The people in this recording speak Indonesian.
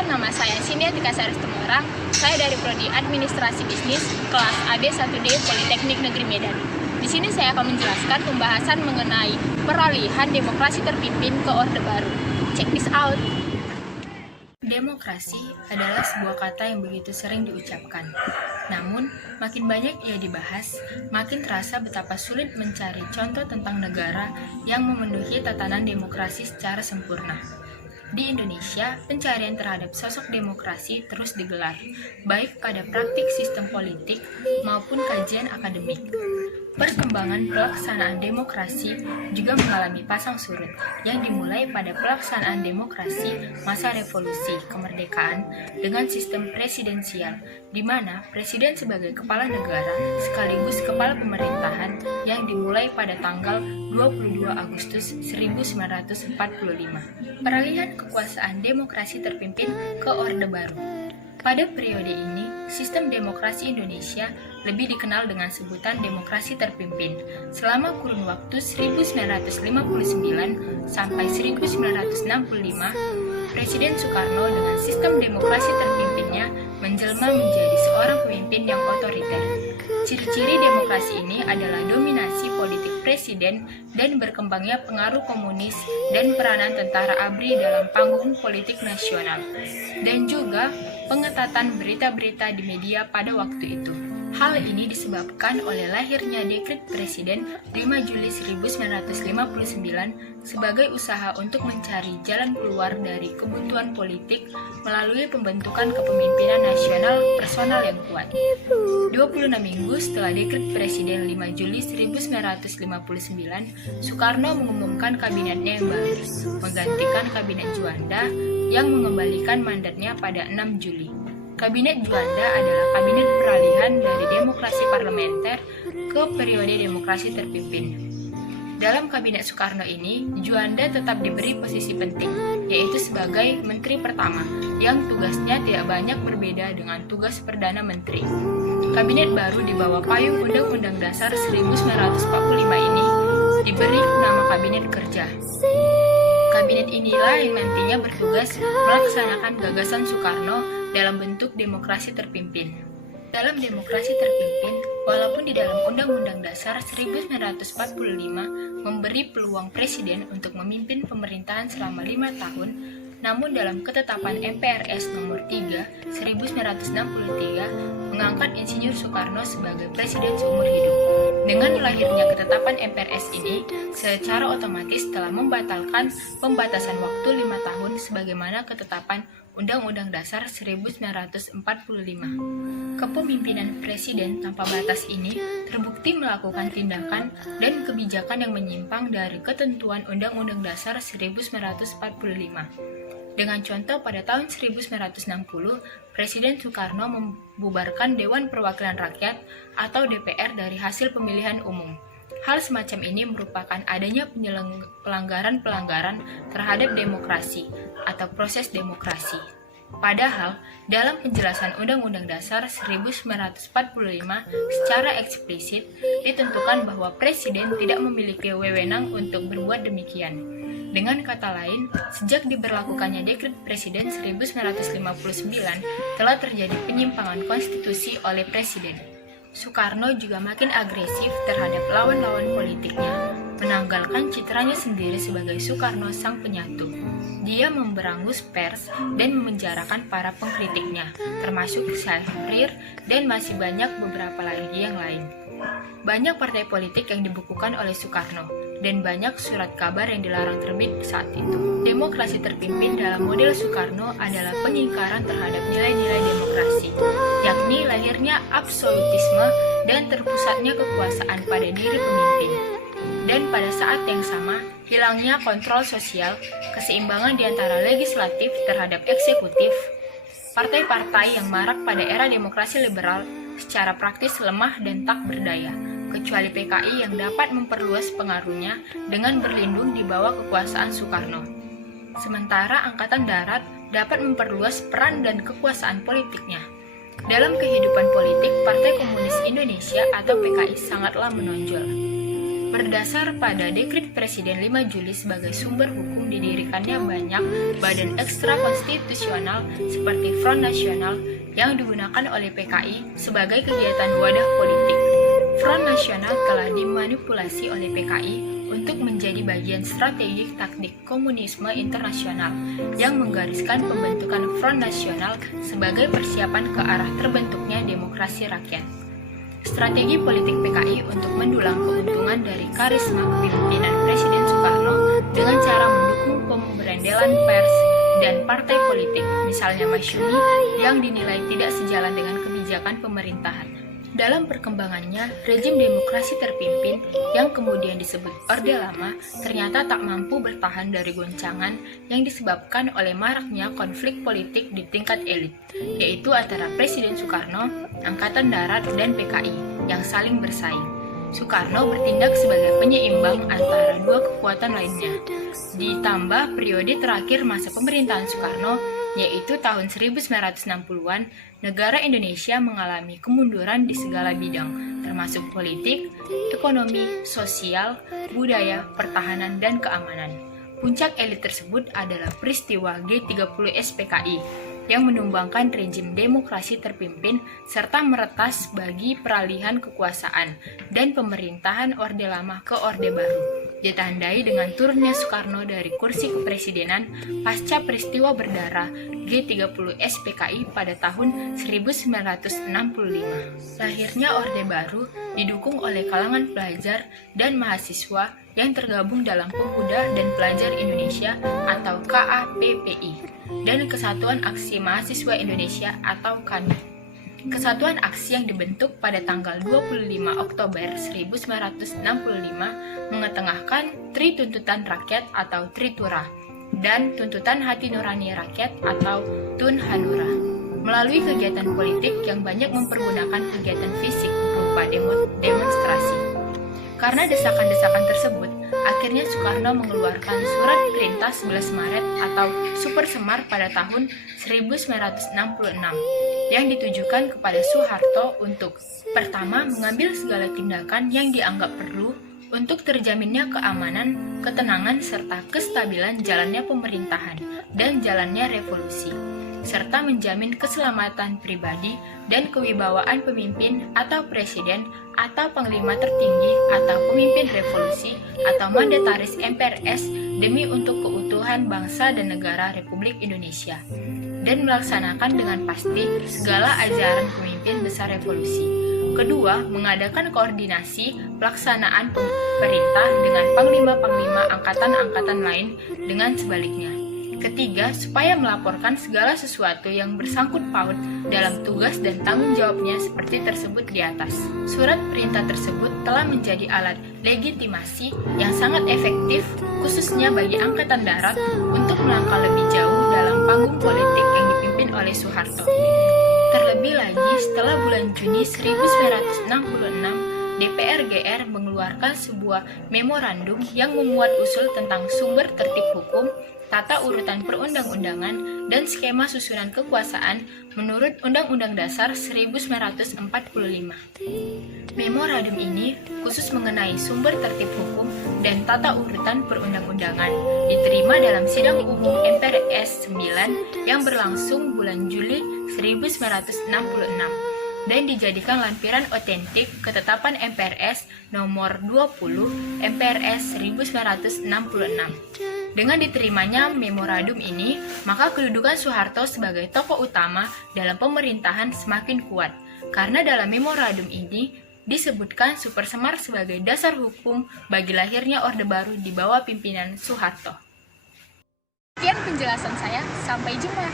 Perkenalkan, nama saya Sinia Tika Sari Tumorang. Saya dari Prodi Administrasi Bisnis kelas AB1D Politeknik Negeri Medan. Di sini saya akan menjelaskan pembahasan mengenai peralihan demokrasi terpimpin ke Orde Baru. Check this out. Demokrasi adalah sebuah kata yang begitu sering diucapkan. Namun, makin banyak ia dibahas, makin terasa betapa sulit mencari contoh tentang negara yang memenuhi tatanan demokrasi secara sempurna. Di Indonesia, pencarian terhadap sosok demokrasi terus digelar, baik pada praktik sistem politik maupun kajian akademik. Perkembangan pelaksanaan demokrasi juga mengalami pasang surut yang dimulai pada pelaksanaan demokrasi masa revolusi kemerdekaan dengan sistem presidensial, di mana presiden sebagai kepala negara sekaligus kepala pemerintahan yang dimulai pada tanggal 22 Agustus 1945. Peralihan kekuasaan demokrasi terpimpin ke Orde Baru. Pada periode ini, sistem demokrasi Indonesia lebih dikenal dengan sebutan demokrasi terpimpin. Selama kurun waktu 1959 sampai 1965, Presiden Soekarno dengan sistem demokrasi terpimpinnya menjelma menjadi seorang pemimpin yang otoriter. Ciri-ciri demokrasi ini adalah dominasi politik presiden dan berkembangnya pengaruh komunis dan peranan tentara ABRI dalam panggung politik nasional, dan juga pengetatan berita-berita di media pada waktu itu. Hal ini disebabkan oleh lahirnya Dekret Presiden 5 Juli 1959 sebagai usaha untuk mencari jalan keluar dari kebutuhan politik melalui pembentukan kepemimpinan nasional personal yang kuat. 26 minggu setelah Dekret Presiden 5 Juli 1959, Soekarno mengumumkan kabinetnya yang baru, menggantikan Kabinet Juanda yang mengembalikan mandatnya pada 6 Juli. Kabinet Juanda adalah kabinet peralihan dari demokrasi parlementer ke periode demokrasi terpimpin. Dalam kabinet Soekarno ini, Juanda tetap diberi posisi penting, yaitu sebagai Menteri Pertama, yang tugasnya tidak banyak berbeda dengan tugas Perdana Menteri. Kabinet baru di bawah payung Undang-Undang Dasar 1945 ini diberi nama Kabinet Kerja. Kabinet inilah yang nantinya bertugas melaksanakan gagasan Soekarno dalam bentuk demokrasi terpimpin. Dalam demokrasi terpimpin, walaupun di dalam Undang-Undang Dasar 1945 memberi peluang presiden untuk memimpin pemerintahan selama 5 tahun, namun dalam ketetapan MPRS nomor 3 1963 mengangkat Insinyur Soekarno sebagai presiden seumur hidup. Dengan lahirnya ketetapan MPRS ini, secara otomatis telah membatalkan pembatasan waktu 5 tahun sebagaimana ketetapan Undang-Undang Dasar 1945. Kepemimpinan presiden tanpa batas ini terbukti melakukan tindakan dan kebijakan yang menyimpang dari ketentuan Undang-Undang Dasar 1945. Dengan contoh pada tahun 1960, Presiden Soekarno membubarkan Dewan Perwakilan Rakyat atau DPR dari hasil pemilihan umum. Hal semacam ini merupakan adanya pelanggaran-pelanggaran terhadap demokrasi atau proses demokrasi. Padahal, dalam penjelasan Undang-Undang Dasar 1945 secara eksplisit ditentukan bahwa Presiden tidak memiliki wewenang untuk berbuat demikian. Dengan kata lain, sejak diberlakukannya Dekret Presiden 1959, telah terjadi penyimpangan konstitusi oleh Presiden. Soekarno juga makin agresif terhadap lawan-lawan politiknya, menanggalkan citranya sendiri sebagai Soekarno sang penyatu. Dia memberangus pers dan memenjarakan para pengkritiknya, termasuk Syahrir dan masih banyak beberapa lagi yang lain. Banyak partai politik yang dibukukan oleh Soekarno, dan banyak surat kabar yang dilarang terbit saat itu. Demokrasi terpimpin dalam model Soekarno adalah pengingkaran terhadap nilai-nilai demokrasi, yakni lahirnya absolutisme dan terpusatnya kekuasaan pada diri pemimpin. Dan pada saat yang sama, hilangnya kontrol sosial, keseimbangan di antara legislatif terhadap eksekutif. Partai-partai yang marak pada era demokrasi liberal secara praktis lemah dan tak berdaya, kecuali PKI yang dapat memperluas pengaruhnya dengan berlindung di bawah kekuasaan Soekarno. Sementara Angkatan Darat dapat memperluas peran dan kekuasaan politiknya. Dalam kehidupan politik, Partai Komunis Indonesia atau PKI sangatlah menonjol. Berdasar pada Dekret Presiden 5 Juli sebagai sumber hukum didirikannya banyak badan ekstra konstitusional seperti Front Nasional yang digunakan oleh PKI sebagai kegiatan wadah politik. Front Nasional telah dimanipulasi oleh PKI untuk menjadi bagian strategi taktik komunisme internasional yang menggariskan pembentukan Front Nasional sebagai persiapan ke arah terbentuknya demokrasi rakyat. Strategi politik PKI untuk mendulang keuntungan dari karisma kepemimpinan Presiden Soekarno dengan cara mendukung pemberendelan pers dan partai politik, misalnya Masyumi, yang dinilai tidak sejalan dengan kebijakan pemerintahan. Dalam perkembangannya, rezim demokrasi terpimpin yang kemudian disebut Orde Lama ternyata tak mampu bertahan dari goncangan yang disebabkan oleh maraknya konflik politik di tingkat elit, yaitu antara Presiden Soekarno, Angkatan Darat, dan PKI yang saling bersaing. Soekarno bertindak sebagai penyeimbang antara dua kekuatan lainnya. Ditambah periode terakhir masa pemerintahan Soekarno, yaitu tahun 1960-an, negara Indonesia mengalami kemunduran di segala bidang, termasuk politik, ekonomi, sosial, budaya, pertahanan, dan keamanan. Puncak elit tersebut adalah peristiwa G30 SPKI yang menumbangkan rezim demokrasi terpimpin serta meretas bagi peralihan kekuasaan dan pemerintahan Orde Lama ke Orde Baru, ditandai dengan turunnya Soekarno dari kursi kepresidenan pasca peristiwa berdarah G30 SPKI pada tahun 1965. Lahirnya Orde Baru didukung oleh kalangan pelajar dan mahasiswa yang tergabung dalam Pemuda dan Pelajar Indonesia atau KAPPI dan Kesatuan Aksi Mahasiswa Indonesia atau KANI. Kesatuan aksi yang dibentuk pada tanggal 25 Oktober 1965 mengetengahkan Tri Tuntutan Rakyat atau Tritura dan Tuntutan Hati Nurani Rakyat atau Tun Hanura. Melalui kegiatan politik yang banyak mempergunakan kegiatan fisik berupa demonstrasi. Karena desakan-desakan tersebut, akhirnya Soekarno mengeluarkan Surat Perintah 11 Maret atau Super Semar pada tahun 1966 yang ditujukan kepada Soeharto untuk pertama, mengambil segala tindakan yang dianggap perlu untuk terjaminnya keamanan, ketenangan, serta kestabilan jalannya pemerintahan dan jalannya revolusi, serta menjamin keselamatan pribadi dan kewibawaan pemimpin atau presiden atau panglima tertinggi atau pemimpin revolusi atau mandataris MPRS demi untuk keutuhan bangsa dan negara Republik Indonesia, dan melaksanakan dengan pasti segala ajaran pemimpin besar revolusi. Kedua, mengadakan koordinasi pelaksanaan pemerintah dengan panglima-panglima angkatan-angkatan lain dengan sebaliknya. Ketiga, supaya melaporkan segala sesuatu yang bersangkut paut dalam tugas dan tanggung jawabnya seperti tersebut di atas. Surat perintah tersebut telah menjadi alat legitimasi yang sangat efektif khususnya bagi Angkatan Darat untuk melangkah lebih jauh dalam panggung politik yang dipimpin oleh Soeharto. Terlebih lagi, setelah bulan Juni 1966, DPR-GR mengeluarkan sebuah memorandum yang memuat usul tentang sumber tertib hukum, tata urutan perundang-undangan, dan skema susunan kekuasaan menurut Undang-Undang Dasar 1945. Memorandum ini khusus mengenai sumber tertib hukum dan tata urutan perundang-undangan diterima dalam sidang umum MPRS 9 yang berlangsung bulan Juli 1966 dan dijadikan lampiran otentik ketetapan MPRS nomor 20 MPRS 1966. Dengan diterimanya memorandum ini, maka kedudukan Soeharto sebagai tokoh utama dalam pemerintahan semakin kuat, karena dalam memorandum ini disebutkan Super Semar sebagai dasar hukum bagi lahirnya Orde Baru di bawah pimpinan Soeharto. Sekian penjelasan saya, sampai jumpa.